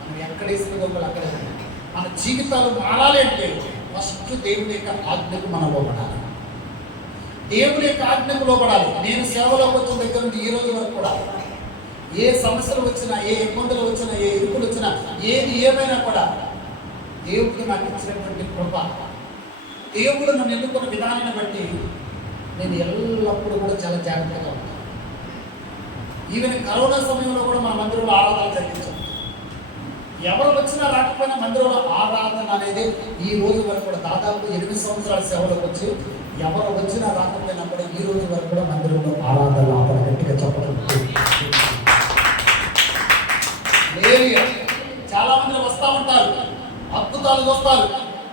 మనం ఎక్కడేసిన గొప్పలు అక్కడే ఉన్నాయి. మన జీవితాలు మారాలి అంటే ఫస్ట్ దేవుని యొక్క ఆజ్ఞకు మనం లోపడాలి, దేవుని యొక్క ఆజ్ఞకు లోపడాలి. నేను సేవలోకి వచ్చిన దగ్గర నుండి ఈ రోజు వరకు కూడా ఏ సమస్యలు వచ్చినా, ఏ ఇబ్బందులు వచ్చినా, ఏ ఇరుకులు వచ్చినా, ఏ ఏది ఏమైనా కూడా దేవుడు నాకు ఇచ్చినటువంటి కృప, దేవుడు నన్ను ఎన్నుకున్న విధానాన్ని బట్టి నేను ఎల్లప్పుడూ కూడా చాలా జాగ్రత్తగా ఉంటాను. ఈవెన్ కరోనా సమయంలో కూడా మన మందిరంలో ఆరాధన జరిగించాం. ఎవరు వచ్చినా రాకపోయినా మందిరంలో ఆరాధన అనేది ఈ రోజు వరకు కూడా దాదాపు 8 సంవత్సరాల సేవలోకి వచ్చి ఎవరు వచ్చినా రాకపోయినా కూడా ఈ రోజు వరకు కూడా మందిరంలో ఆరాధన గట్టిగా చెప్పడం. చాలా మంది వస్తూ ఉంటారు, అద్భుతాలు చూస్తారు,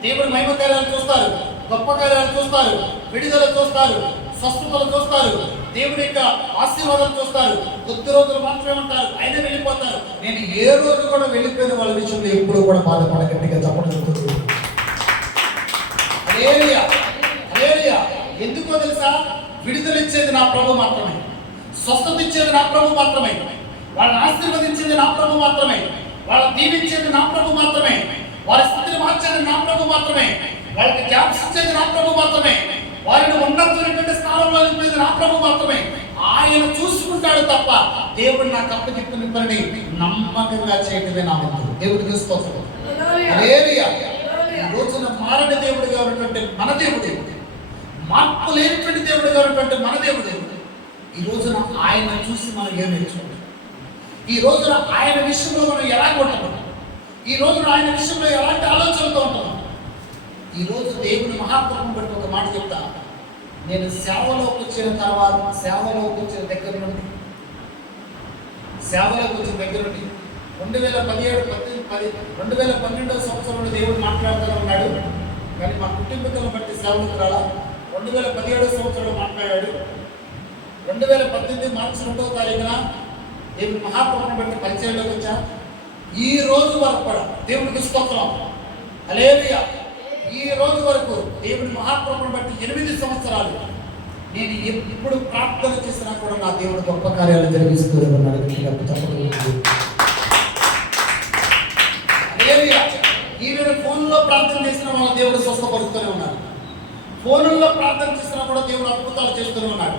దేవుడి మహిమ కార్యాలు చూస్తారు, గొప్ప కార్యాలు చూస్తారు, విడుదల చూస్తారు, స్వస్థతలు చూస్తారు, దేవుడి యొక్క ఆశీర్వాదాలు చూస్తారు. కొద్ది రోజులు మాత్రమే ఉంటారు, అయినా వెళ్ళిపోతారు. నేను ఏ రోజు కూడా వెళ్ళిపోయిన వాళ్ళ విషయంలో ఎప్పుడు కూడా బాధపడగట్టిగా చెప్పడం. ఎందుకో తెలుసా? విడుదల ఇచ్చేది నా ప్రభు మాత్రమే, స్వస్థత ఇచ్చేది నా ప్రభు మాత్రమే, వాళ్ళని ఆశీర్వదించేది నా ప్రభు మాత్రమే, వాళ్ళని దీవించేది నా ప్రభు మాత్రమే, వారి స్థితిని మార్చేది నా ప్రభు మాత్రమే, వాళ్ళకి జాబ్స్ ఇచ్చేది నా ప్రభు మాత్రమే, వారిని ఉన్నతమైనటువంటి స్థానంలో నిలిపేది నా ప్రభు మాత్రమే. ఆయన చూసుకుంటాడు తప్ప దేవుడు నాకు అప్పచెప్పిన పనిని నమ్మకంగా చేయటమే నా వంతు. దేవుడు చూసుకోవచ్చు. ఈ రోజున మారని దేవుడిగా ఉన్నటువంటి మన దేవుడు, మార్పు లేనటువంటి దేవుడిగా ఉన్నటువంటి మన దేవుడు, ఈ రోజున ఆయన చూసి మనం ఏం నేర్చుకుంటాం? ఈ రోజున ఆయన విషయంలో మనం ఎలా ఉంటాం? ఈ రోజున ఆయన విషయంలో ఎలాంటి ఆలోచనలతో ఉంటాం? ఈ రోజు దేవుని మహాత్మను బట్టి ఒక మాట చెప్తా. నేను సేవలోకి వచ్చిన తర్వాత, సేవలోకి వచ్చిన దగ్గర నుండి 2012 సంవత్సరంలో దేవుడు మాట్లాడుతూ ఉన్నాడు. కానీ మా కుటుంబీకులను బట్టి సేవలకు రాలా. 2017 సంవత్సరంలో మాట్లాడాడు. 2018 మార్చి 2వ తారీఖున దేవుని మహాత్మను బట్టి పరిచయంలోకి వచ్చా. ఈ రోజు వరకు కూడా దేవుడికి స్తోత్రం, హల్లెలూయా. ఈ రోజు వరకు దేవుని మహాత్మను బట్టి 8 సంవత్సరాలు నేను ఎప్పుడు ప్రార్థన చేసినా కూడా నా దేవుడు గొప్ప కార్యాలు జరిగిస్తూనే ఉన్నాడు. ఈవెన్ ఫోన్లో ప్రార్థన చేసిన వాళ్ళ దేవుడు స్వస్థపరుస్తూనే ఉన్నాడు. ఫోన్లో ప్రార్థన చేసినా కూడా దేవుడు అద్భుతాలు చేస్తూనే ఉన్నాడు.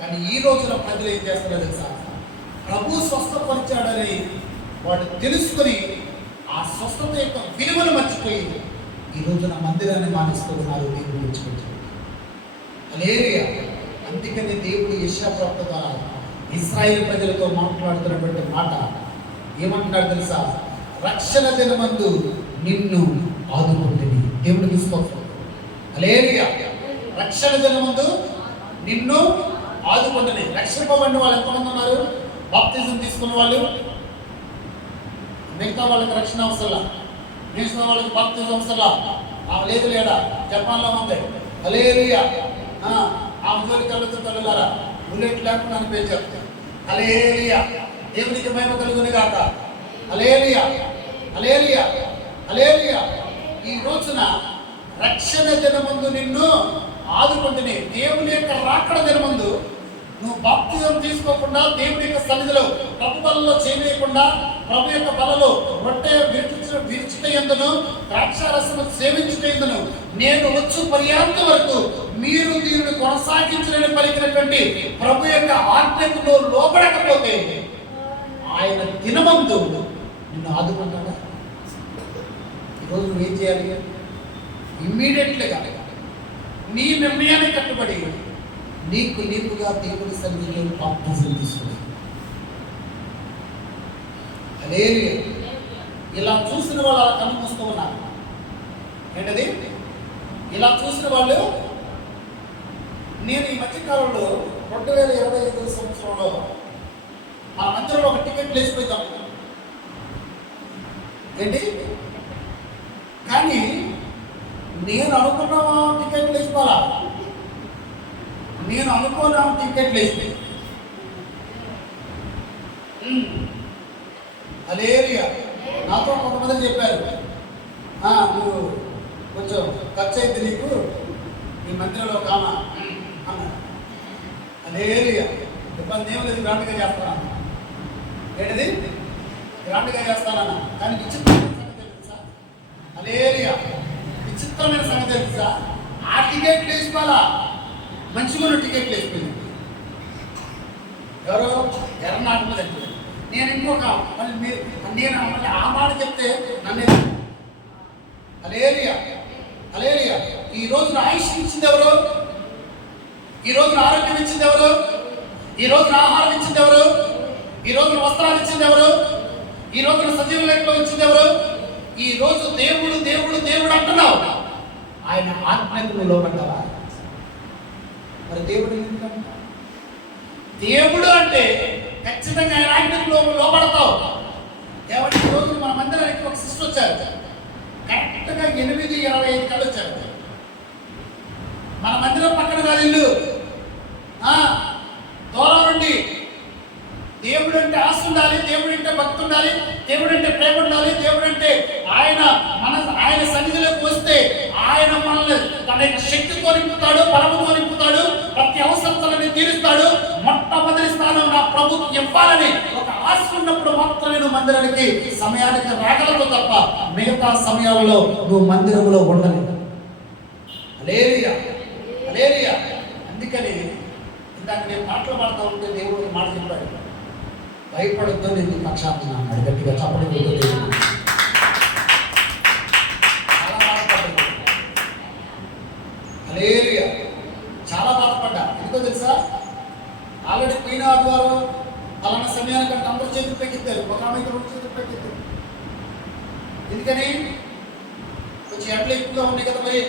కానీ ఈ రోజున ప్రజలు ఏం చేస్తున్నారు తెలుసా? ప్రభు స్వస్థపరిచాడని వాళ్ళు తెలుసుకొని ఆ స్వస్థత యొక్క విలువను మర్చిపోయి ఈ రోజున మందిరాన్ని మానేస్తూ ఉన్నారు. దేవుడు మెచ్చుకుంటాడు. హల్లెలూయా. అందుకని దేవుడు యెషయా ప్రవక్త ద్వారా ఇశ్రాయేలు ప్రజలతో మాట్లాడుతున్నటువంటి మాట ఏమంటున్నాడు తెలుసా? రక్షణ దినమందు నిన్ను ఆదుకుంటుంది. దేవుడు స్తోత్రం, హల్లెలూయా. రక్షణ దినమందు నిన్ను ఆదుకుంటుంది. రక్షింపబడిన వాళ్ళు ఎంతమంది ఉన్నారు? బాప్తిజం తీసుకున్న వాళ్ళు. మిగతా వాళ్ళకి రక్షణ అవసరం, మిగతా వాళ్ళకి బాప్తిజం అవసరం. ఆమె లేదు లేడా? జపాన్లో ఉంది. హల్లెలూయా. ఆమె జోలికి వెళ్ళొద్దు తల్లులారా, బుల్లెట్ లేకుండా అని పేరు చెప్తాను. హల్లెలూయా. దేవునికి మహిమ కలుగును గాక. హల్లెలూయా, హల్లెలూయా, హల్లెలూయా. ఈ రోజున రక్షణ దినమందు నిన్ను ఆదుకుంటుని. దేవుని యొక్క రాకడ దినమందు నువ్వు బాప్తిజం తీసుకోకుండా, దేవుని యొక్క సన్నిధిలో ప్రభు బలలో చేయకుండా, ప్రభు యొక్క బలలో రొట్టె విరుచుట ఎందును, ద్రాక్షారసము సేవించుట ఎందును నేను వచ్చు పర్యాంత వరకు మీరు దీనిని కొనసాగించలేని పలికినటువంటి ప్రభు యొక్క ఆజ్ఞకు లోపడకపోతే ఆయన దినమందు నిన్ను ఆదుకుంటాడా? ఈరోజు నువ్వు ఏం చేయాలి? ఇమ్మీడియట్లీగా నీ నిర్ణయాన్ని కట్టుబడి నీకుగా దేవుని సన్నిధిలో బాప్తిజం తీసుకుని. హల్లెలూయా. ఇలా చూసిన వాళ్ళు అలా కన్ను మూస్తూ ఉన్నారు. ఏంటది? ఇలా చూసిన వాళ్ళు, నేను ఈ మధ్యకాలంలో 2025 సంవత్సరంలో మా మందిరంలో ఒక టికెట్ లేచిపోతాం ఏంటి, కానీ నేను అనుకున్న టికెట్ లేచిపోలా, నేను అనుకున్న టికెట్ లేచిపోయి. హల్లెలూయా. నాతో కొంతమంది చెప్పారు, నువ్వు కొంచెం ఖర్చు అయితే నీకు ఈ మందిరంలో ఒక ఆమె అన్నారు. హల్లెలూయా. ఇబ్బంది ఏం లేదు, గ్రాండ్గా చేస్తాను. ఏంటిది? గ్రాండ్గా చేస్తానన్నా. కానీ విచిత్రమైన సంగతి తెలుసా? హల్లెలూయా. విచిత్రమైన సంగతి తెలుసా? ఆ టికెట్ లేచిపోలా, మంచిగా టికెట్ లేచిపోయింది. ఎవరో ఎర్రనాటం దగ్గర నేను ఇంకొక మళ్ళీ మీరు నేను మళ్ళీ ఆ మాట చెప్తే నన్నే హల్లెలూయా హల్లెలూయా. ఈ రోజున ఆయుష్ ఇచ్చింది ఎవరు? ఈ రోజున ఆరోగ్యం ఇచ్చింది ఎవరు? ఈ రోజున ఆహారం ఇచ్చింది ఎవరు? ఈ రోజున వస్త్రాలు ఇచ్చింది ఎవరు? ఈ రోజున సజీవ లెక్కలో ఇచ్చింది ఎవరు? ఈ రోజు దేవుడు దేవుడు దేవుడు అంటున్నావు, ఆయన ఆత్మకు లోబడ్డావా? మరి దేవుడు ఎందుకంటున్నావు? దేవుడు అంటే ఖచ్చితంగా ఆయన ఆజ్ఞకు లోబడతావు. ఏమంటే ఈ రోజు మన మందిరానికి ఒక సిస్టర్ వచ్చారు, కరెక్ట్గా 8:25 కల్లా వచ్చారు. మన మందిరం పక్కన కాదు ఇల్లు, దూరం నుండి. దేవుడు అంటే ఆశ ఉండాలి, దేవుడు అంటే భక్తి ఉండాలి, దేవుడు అంటే ప్రేమ ఉండాలి, దేవుడు అంటే ఆయన సన్నిధిలోకి వస్తే ఆయన మనల్ని తన యొక్క శక్తితో నింపుతాడు, బలముతో నింపుతాడు, ప్రతి అవసరాలను తీరుస్తాడు. మొట్టమొదటి స్థానం నా ప్రభుకి ఇవ్వాలని ఒక ఆశ ఉన్నప్పుడు మాత్రమే నువ్వు మందిరానికి సమయానికి రాగలవు తప్ప మిగతా సమయాలలో నువ్వు మందిరంలో ఉండలేదు. హల్లెలూయా హల్లెలూయా. అందుకని ఇందాక నేను పాటలు పాడుతూ ఉంటే దేవుడు మాట చెప్పాడు, భయపడద్దు నేను నీ పక్షాన్ని అన్నాడు. గట్టిగా చెప్పడం చాలా బాధపడ్డా. హల్లెలూయా చాలా బాధపడ్డా. ఎందుకో తెలుసా? ఆల్రెడీ పోయిన ఆదివారం అలాంటి సమయానికంటే అందరూ చేతులు పెక్కిస్తారు, ఒక ఆమె 2 చేతులు పెక్కిస్తారు. ఎందుకని? కొంచెం ఎట్లా ఎక్కువగా ఉన్నాయి కదా. మరి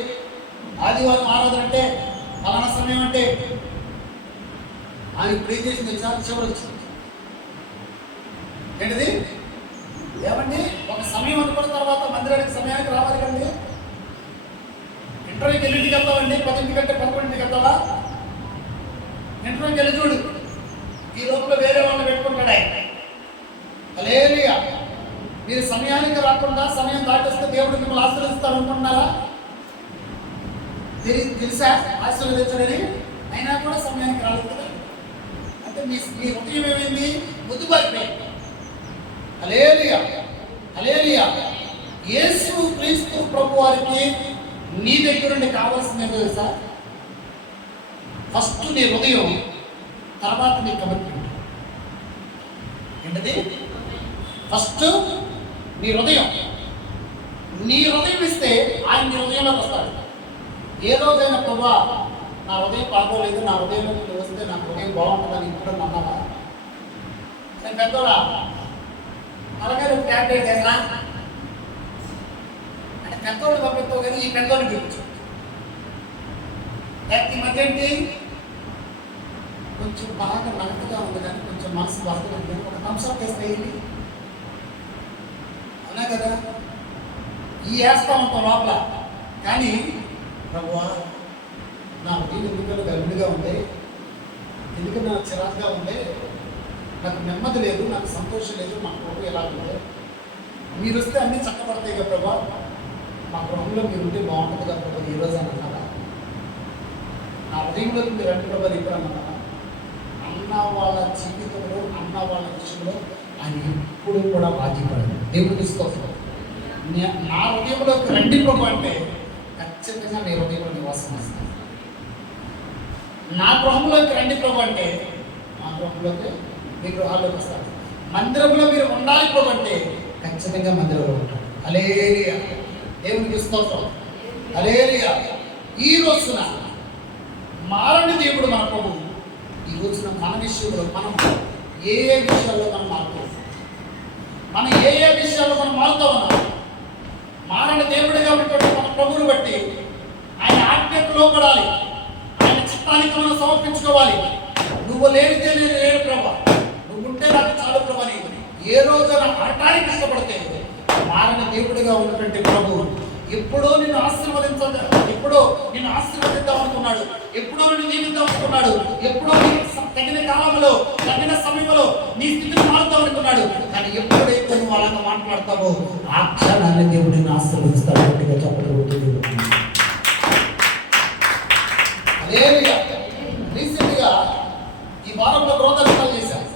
ఆదివారం ఆరాధన అంటే అలాంటి సమయం అంటే ఆయన ఇప్పుడు ఏం చేసింది తెలుసా? చివరి వచ్చింది ఏంటిది? ఏమండి ఒక సమయం అనుకున్న తర్వాత మందిరానికి సమయానికి రావాలి కండి. ఇంటర్వ్యూకి ఎన్నింటికి వెళ్తామండి? 10 కంటే 11కి వెళ్తావా? ఇంటర్వ్యూకి వెళ్ళి చూడు, ఈ లోపల వేరే వాళ్ళని పెట్టుకుంటాడు ఆయన. హల్లెలూయా. మీరు సమయానికి రాకుండా సమయం దాటిస్తే దేవుడు మిమ్మల్ని ఆశీర్వదిస్తాడు అనుకుంటున్నారా? తెలుసా ఆశీర్వదించడని? అయినా కూడా సమయానికి రాలేదు కదా. అంటే మీ హృదయం ఏమైంది? ముద్దుబారిపోయింది. హల్లెలూయా హల్లెలూయా. యేసు క్రీస్తు ప్రభు వారికి నీ దగ్గర నుండి కావాల్సింది ఏంటో తెలుసా? ఫస్ట్ నీ హృదయం, తర్వాత నీ కమిట్మెంట్. ఏంటది? ఫస్ట్ నీ హృదయం. నీ హృదయం ఇస్తే ఆయన నీ హృదయంలోకి వస్తాడు. ఏ రోజైనా ప్రభా నా హృదయం బాగోలేదు, నా హృదయంలోకి వస్తే నా హృదయం బాగుంటుందని ఇప్పుడు అన్నావా? నేను పెద్దోడా అలాగే నువ్వు ట్యాబ్లెట్ చేసా అంటే పెద్దోళ్ళు పంపిస్తావు కానీ ఈ పెద్దోళ్ళు పిలిపించు. ఈ మధ్య ఏంటి కొంచెం బాగా నలకగా ఉంది కానీ కొంచెం మనసు బాగా ఉంది, ఒక థమ్స్అప్ వేస్తే ఏంటి అన్నా కదా. ఈ వేస్తా ఉంటాం లోపల, కానీ ప్రభువా నా హృదయం ఎందుకంటే గర్భిడిగా ఉంది, ఎందుకంటే నాకు చిరాకుగా ఉంది, నాకు నెమ్మది లేదు, నాకు సంతోషం లేదు, మా ప్రభు ఎలా ఉంది, మీరు వస్తే అన్నీ చక్కబడతాయి కదా ప్రభా, మా ప్రభులో మీరు ఉంటే బాగుంటుంది కదా ప్రభు ఈరోజు అని అన్నారా? నా హృదయంలోకి మీరు అంటే ప్రభు ఇప్పుడు అన్నారా? అన్న వాళ్ళ జీవితంలో అన్న వాళ్ళ విషయంలో ఆయన ఎప్పుడు కూడా బాధ్యపడదు. దేవుడికి స్తోత్రం. నా హృదయంలోకి రండి ప్రభు అంటే ఖచ్చితంగా నీ హృదయంలో నివాసం వస్తాను. నా గృహంలోకి రండి ప్రభు అంటే నా గృహంలోకి మీ గృహాల్లోకి వస్తారు. మందిరంలో మీరు ఉండాలి ప్రభు అంటే ఖచ్చితంగా మందిరంలో ఉంటాడు. హల్లెలూయా దేవునికి స్తోత్రం. హల్లెలూయా. ఈ రోజున మారని దేవుడు మన ప్రభు. ఈ రోజున మన విషయంలో మనం ఏ విషయాల్లో మనం మారుతాం, మనం ఏ విషయాల్లో మనం మారుతా ఉన్నాం. మారని దేవుడిగా ఉన్నటువంటి మన ప్రభువుని బట్టి ఆయన ఆజ్ఞకు లోపడాలి, ఆయన చిత్తానికి మనం సమర్పించుకోవాలి. నువ్వు లేనితే నేను లేను ప్రభా, నువ్వు ఉంటే నాకు చాలు ప్రభు అని ఏ రోజున అనటానికి ఇష్టపడితే మారని దేవుడిగా ఉన్నటువంటి ప్రభు ఎప్పుడో నిన్ను ఆశీర్వదిద్దాం అనుకున్నాడు, ఎప్పుడో నిన్ను దీవిద్దాం అనుకున్నాడు, ఎప్పుడో తగిన కాలంలో తగిన సమయంలో నీ స్థితిని మారుతాం అనుకున్నాడు. కానీ ఎప్పుడైతే నువ్వు అలాగా మాట్లాడతావో ఆ క్షణాన్ని దేవుడిని ఆశీర్వదిస్తాడు. గట్టిగా చెప్పడం. రీసెంట్గా ఈ వారంలో గృహదర్శనాలు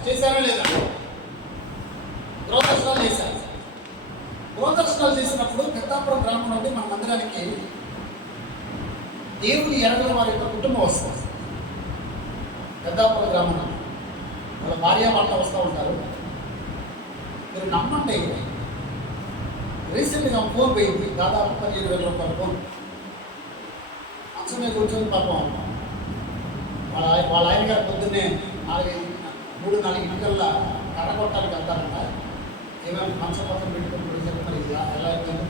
చేశారా లేదా? గృహదర్శనాలు చేశారు. గృహదర్శనాలు చేసినప్పుడు పెద్దాపురం గ్రామం నుండి మన మందిరానికి దేవుని ఎరగల వారి యొక్క కుటుంబం వస్తుంది. పెద్దాపురం గ్రామం వాళ్ళ భార్య భర్త వస్తూ ఉంటారు. మీరు నమ్మండి. రీసెంట్గా ఫోన్ పోయింది, దాదాపు 15,000 రూపాయల ఫోన్. మంచమే కూర్చొని పాపం వాళ్ళ ఆయన గారు పొద్దున్నే 3-4 గంటల కర్ర కొట్టానికి వెళ్తారంట. ఏమైనా మంచం పక్కన పెట్టుకుని ఇప్పుడు మరి ఎలా అయిపోయింది.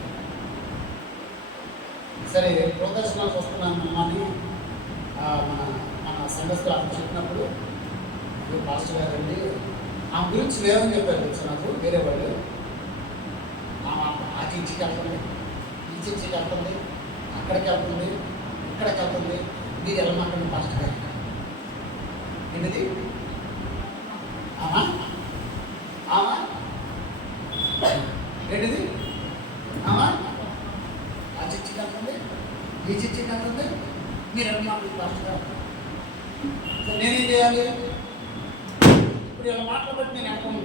సరే ప్రదర్శనకు వస్తున్నాను అని మన మన సంఘస్థులు అక్కడ చెప్పినప్పుడు పాస్టర్ గారు అండి ఆ గురించి లేవని చెప్పారు. నాకు వేరే వాళ్ళు ఆ చర్చికి వెళ్తుంది, ఈ చర్చికి వెళ్తుంది, అక్కడికి వెళ్తుంది, ఇక్కడికి వెళ్తుంది, మీరు వెళ్ళమాకండి పాస్టర్ గారు. ఏంటిది? ఆమా ఆమా ఏంటిది? ఆమా ఆ చర్చికి వెళ్తుంది, ఈ చర్చికి వెళ్తుంది, మీరు వెళ్ళమాకండి పాస్టర్ గారు. నేనేం చేయాలి? ఇప్పుడు ఇలా మాట్లాడబట్టి నేను వెళ్తాను.